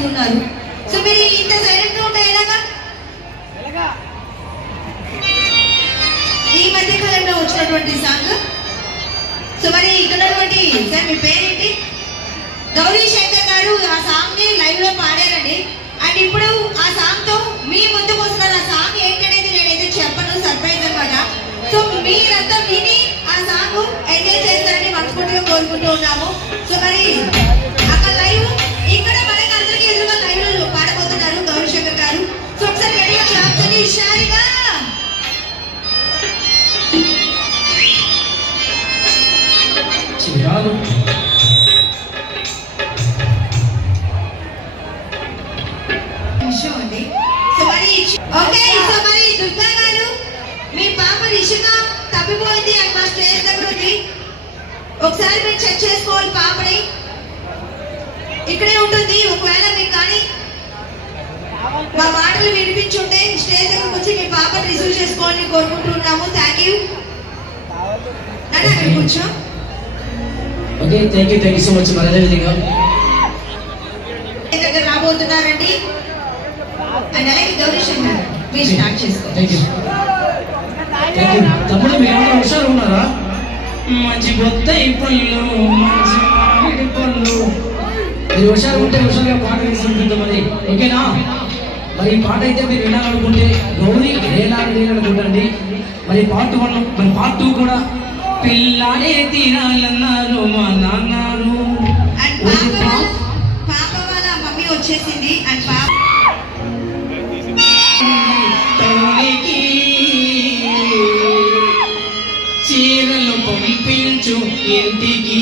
చేస్తున్నారు. సో మీరు ఇంత సైలెంట్ గా ఉంటే ఎలాగా? ఈ మధ్య కాలంలో వచ్చినటువంటి సాంగ్. సో మరి ఇక్కడ సార్ మీ పేరేంటి? గౌరీ శంకర్ గారు ఆ సాంగ్ ని లైవ్ లో పాడారండి. అండ్ ఇప్పుడు ఆ సాంగ్ తో మీ ముందుకు వస్తున్నారు. ఆ సాంగ్ ఏంటనేది నేనైతే చెప్పను, సర్ప్రైజ్ అనమాట. సో మీరంతా విని ఆ సాంగ్ ఎంజాయ్ చేస్తారని మనస్ఫూర్తిగా కోరుకుంటూ ఉన్నాము. సో మరి అక్కడ లైవ్, ఇక్కడ మనకి అందరికీ ఎదురుగా లైవ్ లో పాడబోతున్నారు గౌరీ శంకర్ గారు. సో ఒకసారి రెడీగా క్లాప్స్ హుషారుగా. దుర్గా గారు, మీ పాప రిషిక తప్పిపోయింది అని మా స్టేజ్ దగ్గర ఉంది. ఒకసారి మీరు చెక్ చేసుకోవాలి. పాపని ఇక్కడే ఉంటుంది. ఒకవేళ మీకు కానీ మా మాటలు వినిపించుంటే స్టేజ్ దగ్గరకు వచ్చి మీ పాపని రిసీవ్ చేసుకోవాలని కోరుకుంటున్నాము. Thank you. అక్కడ కూర్చో. Okay, thank you so much. మరి అదేవిధంగా దగ్గర రాబోతున్నారండి. అండ్ అలాగే గౌరీ శంకర్ మీరు స్టార్ట్ చేసుకోండి. తమ్ముడు మీరు హుషారు ఉన్నారా? మంచి బొత్తాయి పళ్ళు, మంచి మామిడి పళ్ళు. మీరు హుషారు ఉంటే హుషారుగా పాట వేసుకుంటుంది మరి. ఓకేనా? మరి ఈ పాట అయితే మీరు వినాలనుకుంటే గౌరీ వేలాడుకుంటండి. మరి పార్ట్ 1 మరి పార్ట్ 2 కూడా పిల్లాడే తీరాలన్నారు మా నాన్నారు. పాప వాళ్ళ మమ్మీ వచ్చేసింది. అండ్ పాప చీరలు పంపించు ఇంటికి